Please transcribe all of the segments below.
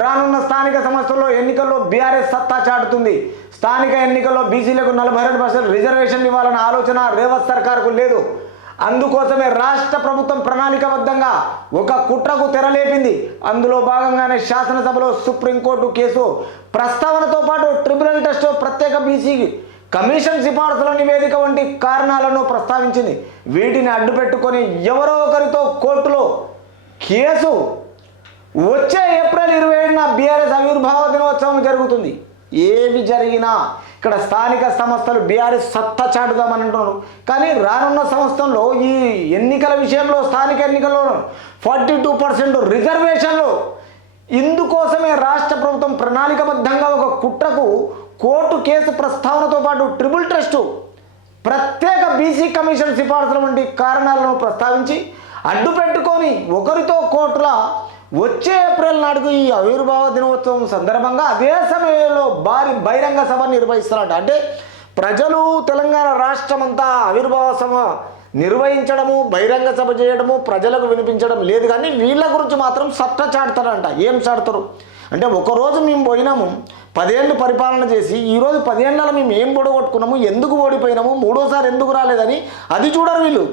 రానున్న స్థానిక సంస్థల్లో ఎన్నికల్లో బీఆర్ఎస్ సత్తా చాటుతుంది. స్థానిక ఎన్నికల్లో బీసీలకు 42% రిజర్వేషన్ ఇవ్వాలన్న ఆలోచన రేవంత్ సర్కార్కు లేదు. అందుకోసమే రాష్ట్ర ప్రభుత్వం ప్రణాళికబద్ధంగా ఒక కుట్రకు తెరలేపింది. అందులో భాగంగానే శాసనసభలో సుప్రీంకోర్టు కేసు ప్రస్తావనతో పాటు ట్రిబ్యునల్ టెస్ట్, ప్రత్యేక బీసీ కమిషన్ సిఫార్సుల నివేదిక వంటి కారణాలను ప్రస్తావించింది. వీటిని అడ్డుపెట్టుకొని ఎవరో ఒకరితో కోర్టులో కేసు వచ్చే ఏప్రిల్ 27న బీఆర్ఎస్ ఆవిర్భావ దినోత్సవం జరుగుతుంది. ఏవి జరిగినా ఇక్కడ స్థానిక సంస్థలు బీఆర్ఎస్ సత్తా చాటుదామని అంటున్నారు. కానీ రానున్న సంవత్సరంలో ఈ ఎన్నికల విషయంలో స్థానిక ఎన్నికల్లో 42% రిజర్వేషన్లు. ఇందుకోసమే రాష్ట్ర ప్రభుత్వం ప్రణాళికబద్ధంగా ఒక కుట్రకు కోర్టు కేసు ప్రస్తావనతో పాటు ట్రిబుల్ టెస్టు, ప్రత్యేక బీసీ కమిషన్ సిఫార్సుల వంటి కారణాలను ప్రస్తావించి అడ్డుపెట్టుకొని ఒకరితో కోర్టుల వచ్చే ఏప్రిల్ నాడుకు ఈ ఆవిర్భావ దినోత్సవం సందర్భంగా అదే సమయంలో భారీ బహిరంగ సభ నిర్వహిస్తారట. అంటే ప్రజలు తెలంగాణ రాష్ట్రమంతా ఆవిర్భావ సభ నిర్వహించడము, బహిరంగ సభ చేయడము, ప్రజలకు వినిపించడం లేదు. కానీ వీళ్ళ గురించి మాత్రం సత్తా చాటుతారంట. ఏం చాటుతారు అంటే, ఒకరోజు మేము పోయినాము 10 ఏళ్ళు పరిపాలన చేసి ఈరోజు 10 ఏళ్ళలో మేము ఏం ఓడగొట్టుకున్నాము, ఎందుకు ఓడిపోయినాము, మూడోసారి ఎందుకు రాలేదని అది చూడరు వీళ్ళు.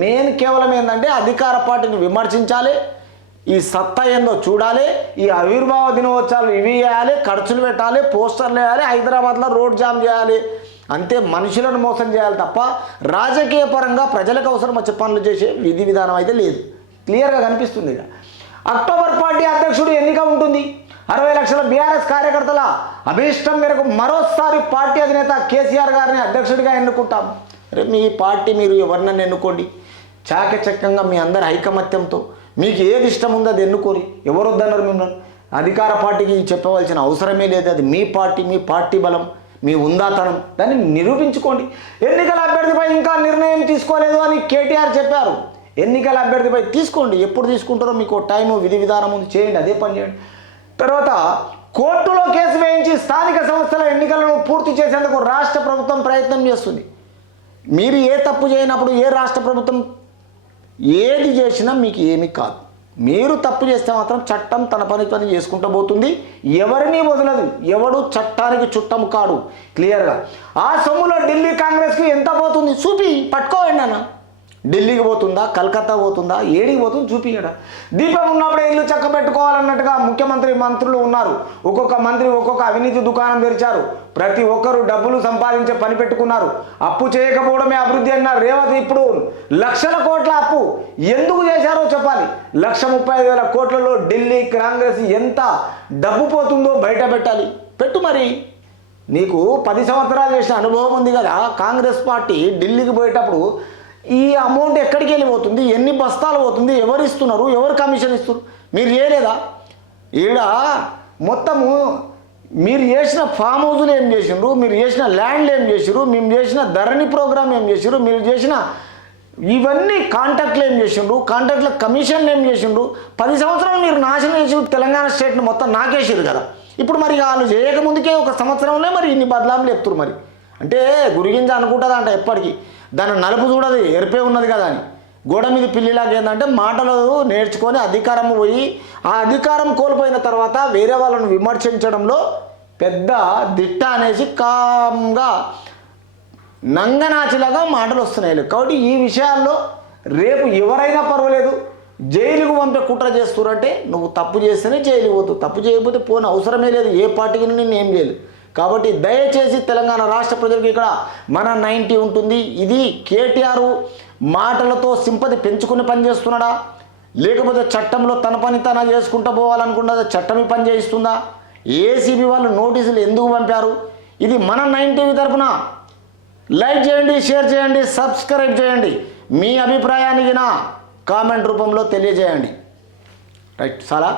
మెయిన్ కేవలం ఏంటంటే అధికార పార్టీని విమర్శించాలి, ఈ సత్తా ఏందో చూడాలి, ఈ ఆవిర్భావ దినోత్సవాలు ఇవి వేయాలి, ఖర్చులు పెట్టాలి, పోస్టర్లు వేయాలి, హైదరాబాద్లో రోడ్ జామ్ చేయాలి, అంతే. మనుషులను మోసం చేయాలి తప్ప రాజకీయ పరంగా ప్రజలకు అవసరం వచ్చే పనులు చేసే విధి విధానం అయితే లేదు. క్లియర్గా కనిపిస్తుంది. అక్టోబర్ పార్టీ అధ్యక్షుడు ఎన్నిక ఉంటుంది. 60 లక్షల బీఆర్ఎస్ కార్యకర్తల అభీష్టం మేరకు మరోసారి పార్టీ అధినేత కేసీఆర్ గారిని అధ్యక్షుడిగా ఎన్నుకుంటాం. రేపు మీ పార్టీ మీరు ఎవరినైనా ఎన్నుకోండి, చాకచక్యంగా మీ అందరి ఐకమత్యంతో మీకు ఏది ఇష్టం ఉందో అది ఎన్నుకోరి. ఎవరు వద్దన్నారు మిమ్మల్ని? అధికార పార్టీకి చెప్పవలసిన అవసరమే లేదు. అది మీ పార్టీ బలం, మీ ఉందాతనం, దాన్ని నిరూపించుకోండి. ఎన్నికల అభ్యర్థిపై ఇంకా నిర్ణయం తీసుకోలేదు అని కేటీఆర్ చెప్పారు. ఎన్నికల అభ్యర్థిపై తీసుకోండి, ఎప్పుడు తీసుకుంటారో మీకు టైము విధి విధానం ఉంది, చేయండి, అదే పని చేయండి. తర్వాత కోర్టులో కేసు వేయించి స్థానిక సంస్థల ఎన్నికలను పూర్తి చేసేందుకు రాష్ట్ర ప్రభుత్వం ప్రయత్నం చేస్తుంది. మీరు ఏ తప్పు చేయనప్పుడు ఏ రాష్ట్ర ప్రభుత్వం ఏది చేసినా మీకు ఏమీ కాదు. మీరు తప్పు చేస్తే మాత్రం చట్టం తన పని చేసుకుంటూ పోతుంది, ఎవరిని వదలదు. ఎవడు చట్టానికి చుట్టం కాడు. క్లియర్గా ఆ సొమ్ములో ఢిల్లీ కాంగ్రెస్కి ఎంత పోతుంది చూపి పట్టుకోండి అన్న. ఢిల్లీకి పోతుందా, కలకత్తా పోతుందా, ఏడికి పోతుంది చూపియడా. దీపం ఉన్నప్పుడే ఇల్లు చక్క పెట్టుకోవాలన్నట్టుగా ముఖ్యమంత్రి మంత్రులు ఉన్నారు. ఒక్కొక్క మంత్రి ఒక్కొక్క అవినీతి దుకాణం తెరిచారు. ప్రతి ఒక్కరు డబ్బులు సంపాదించే పని పెట్టుకున్నారు. అప్పు చేయకపోవడమే అభివృద్ధి అన్నారు రేవంత్. ఇప్పుడు లక్షల కోట్ల అప్పు ఎందుకు చేశారో చెప్పాలి. 1,35,000 కోట్లలో ఢిల్లీ కాంగ్రెస్ ఎంత డబ్బు పోతుందో బయట పెట్టాలి. పెట్టు మరి. నీకు 10 సంవత్సరాలు చేసిన అనుభవం ఉంది కదా. కాంగ్రెస్ పార్టీ ఢిల్లీకి పోయేటప్పుడు ఈ అమౌంట్ ఎక్కడికి వెళ్ళిపోతుంది, ఎన్ని బస్తాలు పోతుంది, ఎవరు ఇస్తున్నారు, ఎవరు కమిషన్ ఇస్తున్నారు, మీరు చేయలేదా? ఈడ మొత్తము మీరు చేసిన ఫామ్ హౌజులు ఏం చేసిండ్రు, మీరు చేసిన ల్యాండ్లు ఏం చేసిరు, మేము చేసిన ధరణి ప్రోగ్రామ్ ఏం చేసిరు, మీరు చేసిన ఇవన్నీ కాంట్రాక్ట్లు ఏం చేసిండ్రు, కాంట్రాక్ట్ల కమిషన్లు ఏం చేసిండ్రు. 10 సంవత్సరాలు మీరు నాశనం చేసి తెలంగాణ స్టేట్ని మొత్తం నాకేసారు కదా. ఇప్పుడు మరి వాళ్ళు చేయకముందుకే 1 సంవత్సరంలో మరి ఇన్ని బదలాంలు చెప్తున్నారు. మరి అంటే గురిగింజ అనుకుంటుందా అంట ఎప్పటికీ, దాని నలుపు చూడదు, ఎరిపే ఉన్నది కదా అని. గోడ మీద పిల్లిలాగా ఏంటంటే మాటలు నేర్చుకొని అధికారం పోయి ఆ అధికారం కోల్పోయిన తర్వాత వేరే వాళ్ళను విమర్శించడంలో పెద్ద దిట్ట అనేసి కామ్గా నంగనాచిలాగా మాటలు వస్తున్నాయి. కాబట్టి ఈ విషయాల్లో రేపు ఎవరైనా పర్వాలేదు, జైలుకు పంపే కుట్ర చేస్తున్నారంటే నువ్వు తప్పు చేస్తేనే జైలుకు పోతావు, తప్పు చేయకపోతే పోని అవసరమే లేదు. ఏ పార్టీకి నిన్ను ఏం చేయలేదు. కాబట్టి దయచేసి తెలంగాణ రాష్ట్ర ప్రజలకు ఇక్కడ మన 90 ఉంటుంది. ఇది కేటీఆర్ మాటలతో సింపతి పెంచుకుని పని చేస్తున్నాడా, లేకపోతే చట్టంలో తన పని తన చేసుకుంటూ పోవాలనుకుంటుందా, చట్టమే పని చేయిస్తుందా? ఏసీబీ వాళ్ళు నోటీసులు ఎందుకు పంపారు? ఇది మన 90 తరఫున లైక్ చేయండి, షేర్ చేయండి, సబ్స్క్రైబ్ చేయండి. మీ అభిప్రాయానికి నా కామెంట్ రూపంలో తెలియజేయండి. రైట్. చాలా